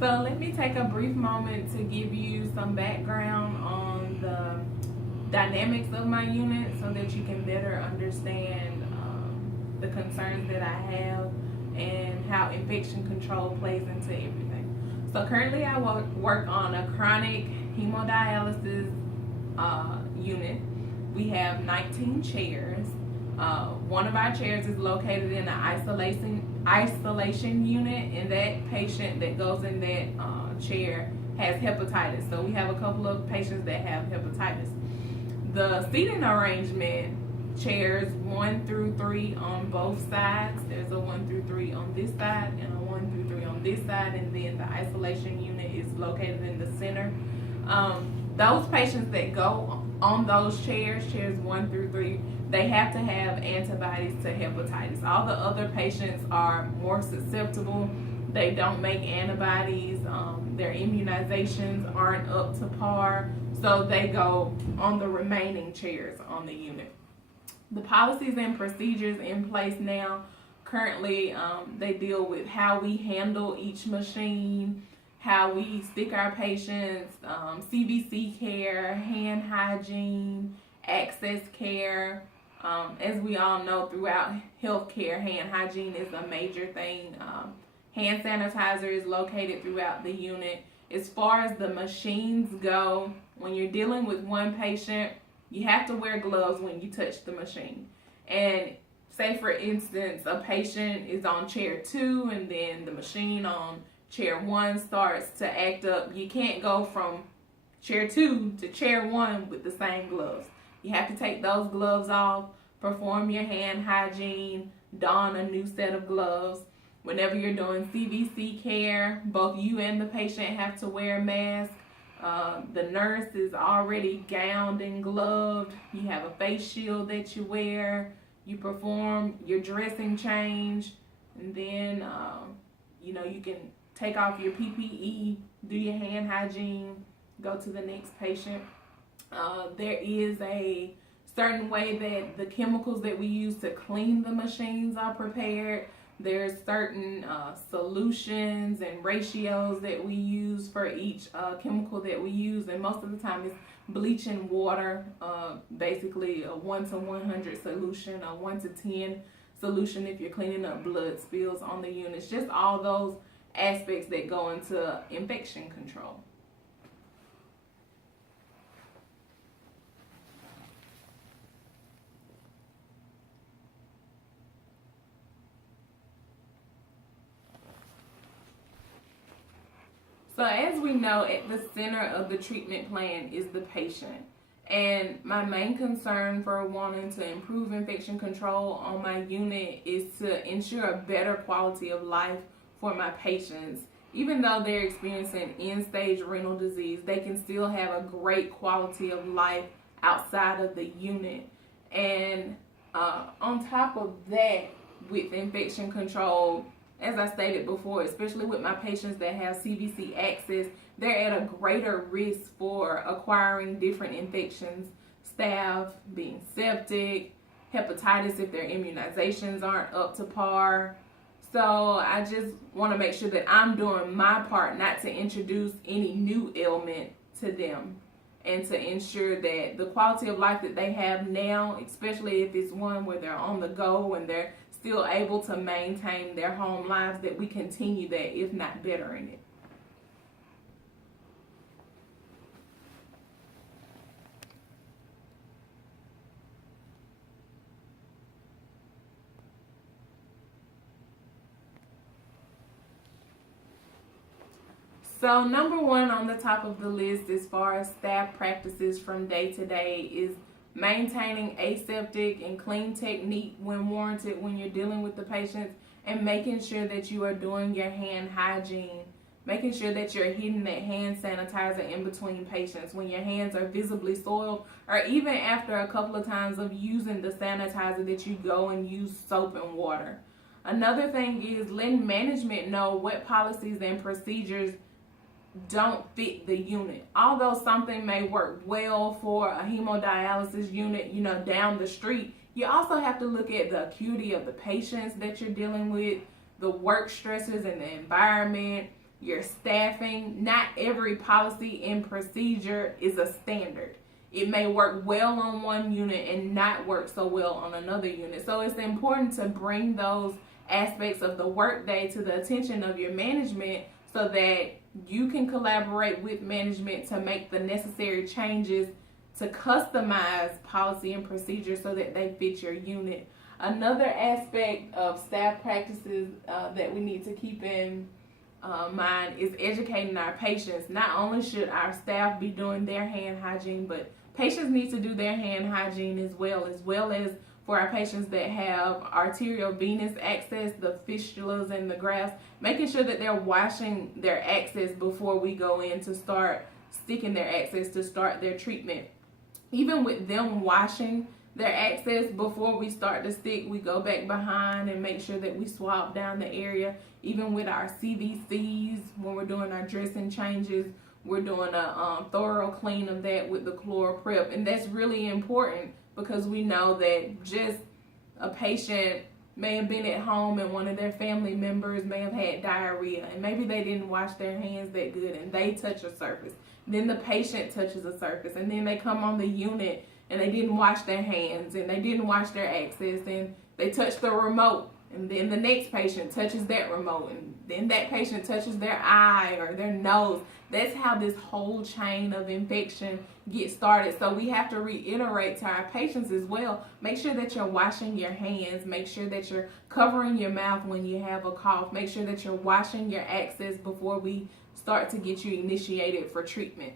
So let me take a brief moment to give you some background on the dynamics of my unit so that you can better understand the concerns that I have and how infection control plays into everything. So currently I work on a chronic hemodialysis unit. We have 19 chairs. One of our chairs is located in the isolation unit, and that patient that goes in that chair has hepatitis. So we have a couple of patients that have hepatitis. The seating arrangement, chairs 1 through 3 on both sides. There's a 1 through 3 on this side and a 1 through 3 on this side, and then the isolation unit is located in the center. Those patients that go on those chairs 1 through 3, they have to have antibodies to hepatitis. All the other patients are more susceptible. They don't make antibodies. Their immunizations aren't up to par, so they go on the remaining chairs on the unit. The policies and procedures in place now, currently, they deal with how we handle each machine, how we stick our patients, CVC care, hand hygiene, access care. As we all know, throughout healthcare, hand hygiene is a major thing. Hand sanitizer is located throughout the unit. As far as the machines go, when you're dealing with one patient, you have to wear gloves when you touch the machine. And say, for instance, a patient is on chair 2 and then the machine on chair 1 starts to act up. You can't go from chair 2 to chair 1 with the same gloves. You have to take those gloves off, perform your hand hygiene, don a new set of gloves. Whenever you're doing CVC care, both you and the patient have to wear a mask. The nurse is already gowned and gloved. You have a face shield that you wear. You perform your dressing change, and then you can take off your PPE, do your hand hygiene, go to the next patient. There is a certain way that the chemicals that we use to clean the machines are prepared. There's certain solutions and ratios that we use for each chemical that we use, and most of the time it's bleach and water, basically a 1 to 100 solution, a 1 to 10 solution if you're cleaning up blood spills on the units. Just all those aspects that go into infection control. So as we know, at the center of the treatment plan is the patient. And my main concern for wanting to improve infection control on my unit is to ensure a better quality of life for my patients. Even though they're experiencing end-stage renal disease, they can still have a great quality of life outside of the unit. And on top of that, with infection control, as I stated before, especially with my patients that have CVC access, they're at a greater risk for acquiring different infections, staph, being septic, hepatitis if their immunizations aren't up to par. So I just want to make sure that I'm doing my part not to introduce any new ailment to them, and to ensure that the quality of life that they have now, especially if it's one where they're on the go and they're still able to maintain their home lives, that we continue that, if not better in it. So number 1 on the top of the list as far as staff practices from day to day is maintaining aseptic and clean technique when warranted when you're dealing with the patients, and making sure that you are doing your hand hygiene, making sure that you're hitting that hand sanitizer in between patients when your hands are visibly soiled, or even after a couple of times of using the sanitizer, that you go and use soap and water. Another thing is letting management know what policies and procedures don't fit the unit. Although something may work well for a hemodialysis unit, down the street, you also have to look at the acuity of the patients that you're dealing with, the work stresses and the environment, your staffing. Not every policy and procedure is a standard. It may work well on one unit and not work so well on another unit. So it's important to bring those aspects of the workday to the attention of your management so that you can collaborate with management to make the necessary changes to customize policy and procedure so that they fit your unit. Another aspect of staff practices that we need to keep in mind is educating our patients. Not only should our staff be doing their hand hygiene, but patients need to do their hand hygiene as well as for our patients that have arterial venous access, the fistulas and the grafts, making sure that they're washing their access before we go in to start sticking their access to start their treatment. Even with them washing their access before we start to stick, we go back behind and make sure that we swab down the area. Even with our CVCs, when we're doing our dressing changes, we're doing a thorough clean of that with the ChloraPrep. And that's really important because we know that just a patient may have been at home and one of their family members may have had diarrhea and maybe they didn't wash their hands that good and they touch a surface. Then the patient touches a surface and then they come on the unit and they didn't wash their hands and they didn't wash their access and they touch the remote and then the next patient touches that remote and then that patient touches their eye or their nose. That's how this whole chain of infection gets started. So we have to reiterate to our patients as well, make sure that you're washing your hands, make sure that you're covering your mouth when you have a cough, make sure that you're washing your access before we start to get you initiated for treatment.